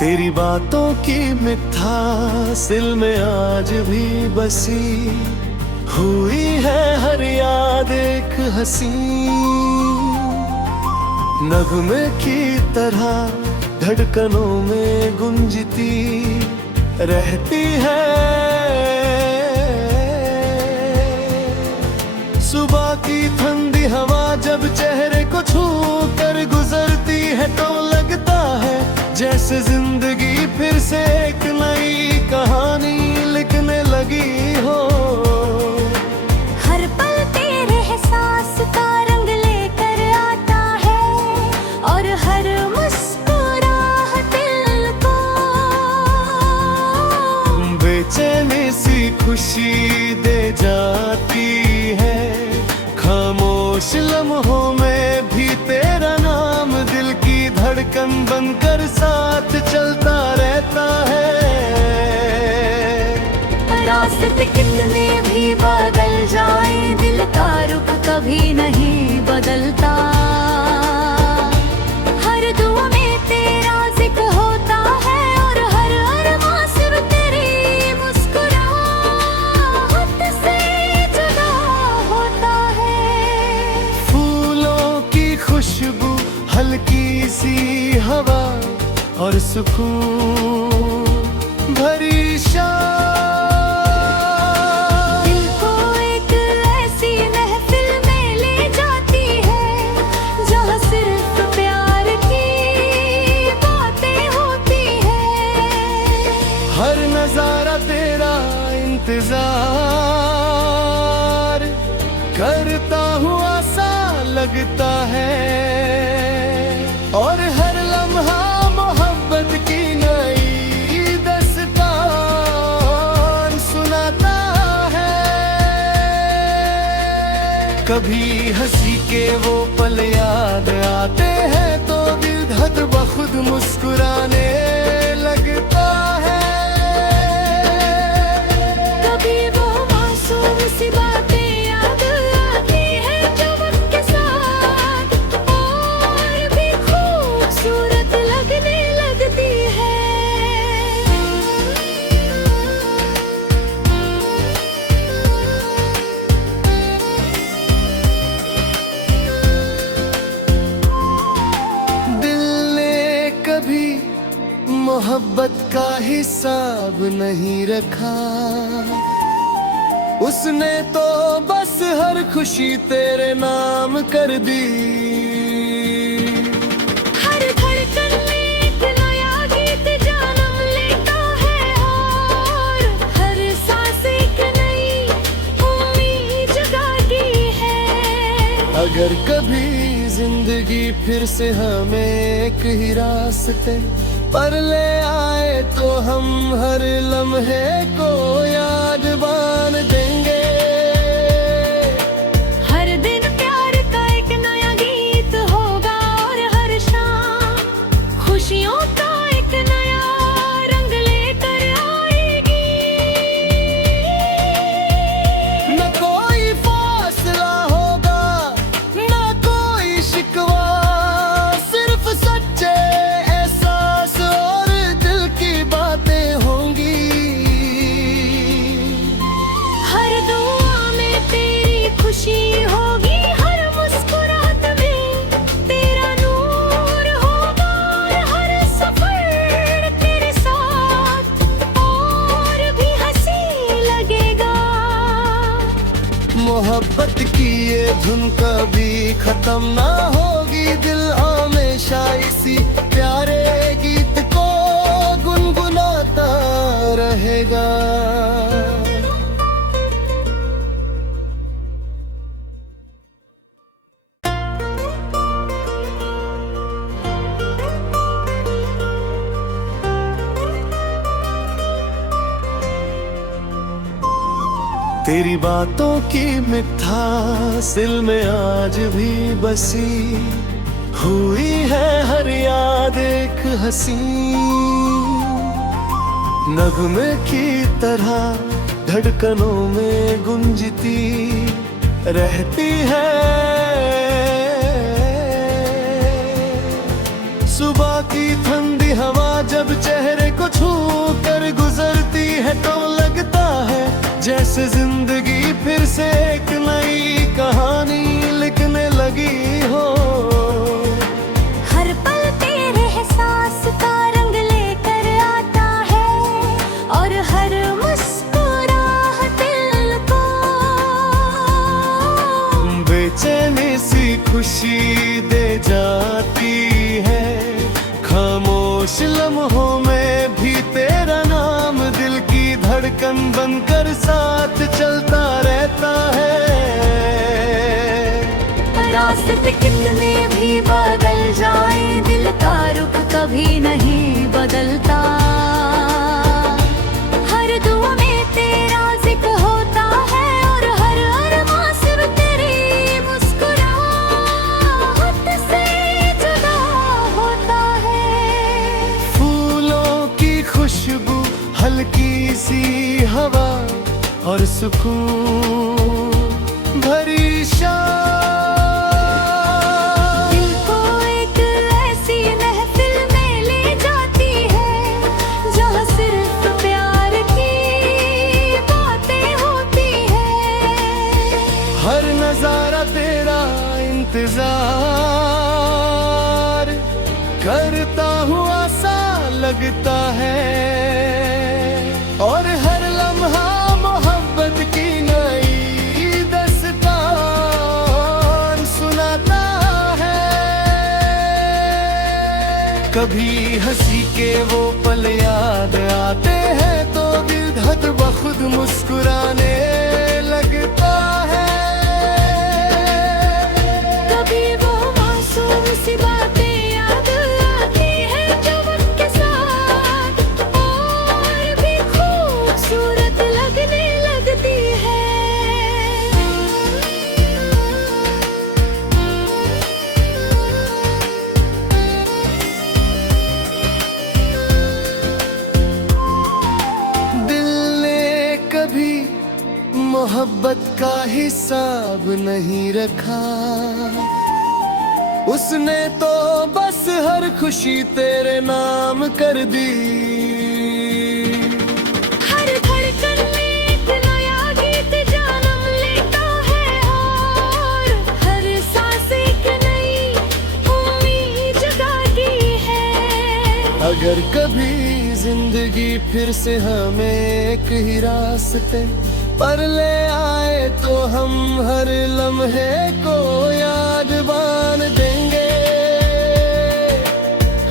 तेरी बातों की मिठासिल में आज भी बसी हुई है हर याद एक हंसी। नगमे की तरह धड़कनों में गुंजती रहती है। सुबह की ठंडी हवा जब चेहरे को छू कर गुजरती है तो लगता है जैसे जिंदगी फिर से एक नई कहानी लिखने लगी हो। हर पल तेरे एहसास का रंग लेकर आता है और हर मुस्कुराहट दिल को बेचैनी सी खुशी दे जाती है। खामोश लम्हों में भी तेरा नाम दिल की धड़कन बनकर साथ चलता रहता है। रास्ते कितने भी बदल जाए दिल का रुख कभी नहीं बदलता। हर दुआ में तेरा जिक्र होता है और हर अरमां सिर्फ तेरी मुस्कुराहट से जुदा होता है। फूलों की खुशबू हल्की सी हवा और सुकून भरी शाम दिल को एक ऐसी महफिल में ले जाती है जहाँ सिर्फ प्यार की बातें होती है। हर नजारा तेरा इंतजार करता हुआ सा लगता है और हर लम्हा मोहब्बत की नई दास्तान सुनाता है। कभी हंसी के वो पल याद आते हैं तो दिल धड़ बखुद मुस्कुराने लगता है। कभी वो मासूम सी बातें याद आती है जो वक्त के साथ और भी खूबसूरत लगने लगती है। दिल ने कभी मोहब्बत का हिसाब नहीं रखा। उसने तो बस हर खुशी तेरे नाम कर दी। हर धड़कन में एक नया गीत जन्म लेता है और हर सांस एक नई उम्मीद जगाती है। अगर कभी जिंदगी फिर से हमें एक ही रास्ते पर ले आए तो हम हर लम्हे को याद बान देंगे। हर दिन प्यार का एक नया गीत होगा और हर शाम खुशियों का एक नया रंग लेकर आएगी। न कोई फासला होगा न कोई शिकवा, सिर्फ सच्चे एहसास और दिल की बातें होंगी। हर दुआ में तेरी खुशी होगी, हर मुस्कुराहट में तेरा नूर होगा और हर सफर तेरे साथ और भी हंसी लगेगा। मोहब्बत की ये धुन कभी खत्म ना होगी। दिल हमेशा इसी प्यारे गीत को गुनगुनाता रहेगा। तेरी बातों की मिठासिल में आज भी बसी हुई है हर याद एक हंसी। नगमे की तरह धड़कनों में गुंजती रहती है। सुबह की ठंडी हवा जब चेहरे को छू कर गुजरती है तो लगता है जैसे जिंदगी फिर से एक नई कहानी लिखने लगी हो। हर पल तेरे एहसास का रंग लेकर आता है और हर मुस्कुराहट दिल को बेचैनी सी खुशी दे जाती है। खामोश लम्हों में भी तेरा नाम दिल की धड़कन बनकर साथ चलता रहता है। रास्ते कितने भी बदल जाए दिल का रुख कभी नहीं बदलता। हर दुआ में तेरा जिक्र होता है और हर अरमां सिर्फ तेरी मुस्कुराहट से जुदा होता है। फूलों की खुशबू, हल्की सी हवा और सुकून भरी शाम दिल को एक ऐसी महफिल में ले जाती है जहाँ सिर्फ प्यार की बातें होती है। हर नजारा तेरा इंतजार करता हुआ सा लगता है और हर लम्हा मोहब्बत की नई दास्तान सुनाता है। कभी हंसी के वो पल याद आते हैं तो दिल धक बखुद मुस्कुराने लगता है। कभी वो मासूम सी बातें याद आती है जो वक्त के साथ और भी खूबसूरत लगने लगती है। दिल ने कभी मोहब्बत का हिसाब नहीं रखा। उसने तो बस हर खुशी तेरे नाम कर दी। हर धड़कन में एक नया गीत जन्म लेता है और हर सांस एक नई उम्मीद जगाती है। अगर कभी जिंदगी फिर से हमें एक ही रास्ते पर ले आए तो हम हर लम्हे को याद बांध देंगे।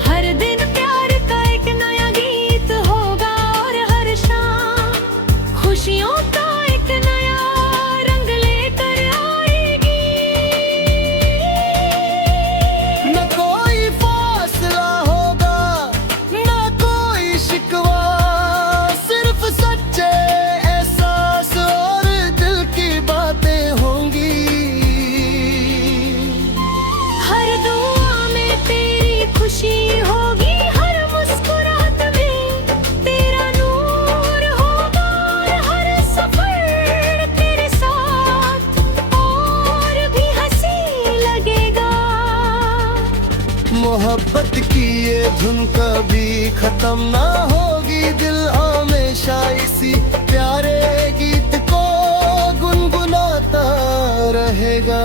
हर दिन प्यार का एक नया गीत होगा और हर शाम खुशियों का एक नया रंग लेकर आएगी। न कोई फासला होगा न कोई शिकवा, सिर्फ सच्चे एहसास और दिल की बातें होंगी। हर दुआ में तेरी खुशी होगी, हर मुस्कुराहट में तेरा नूर होगा और हर सफर तेरे साथ और भी हंसी लगेगा। मोहब्बत की ये धुन कभी खत्म ना होगी। दिल हमेशा इसी प्यारे गीत को गुनगुनाता रहेगा।